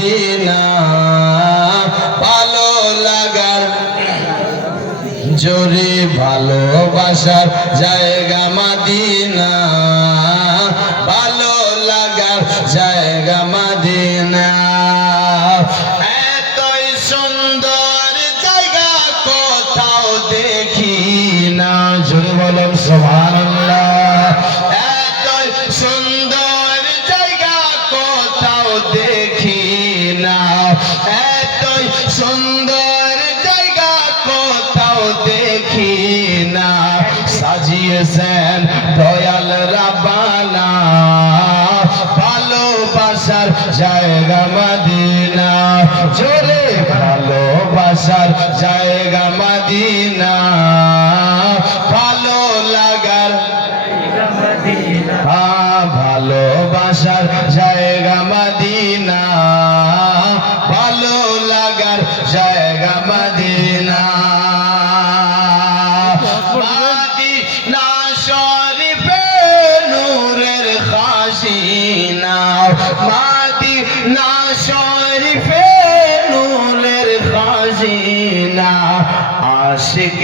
Medina ভালো লাগার জোরে ভালোবাসার জায়গা মদিনা ভালো লাগার জায়গা মদিনা এতই সুন্দর জায়গা কোথাও দেখি না জোরে বলুন সুবহানাল্লাহ এতই সুন্দর জায়গা কোথাও দেখি না এতই সুন্দর জায়গা কোথাও দেখি না সাজিয়েছেন দয়াল রাব্বানা ভালোবাসার জায়গা মদিনা জোরে ভালোবাসার জায়গা মদিনা ভালো লাগার ভালোবাসার জায়গা মদিনা ভালো লাগার জায়গা মদিনা মদিনা শরীফে নূরের খাজিনা মদিনা শরীফে নূরের খাজিনা আশিক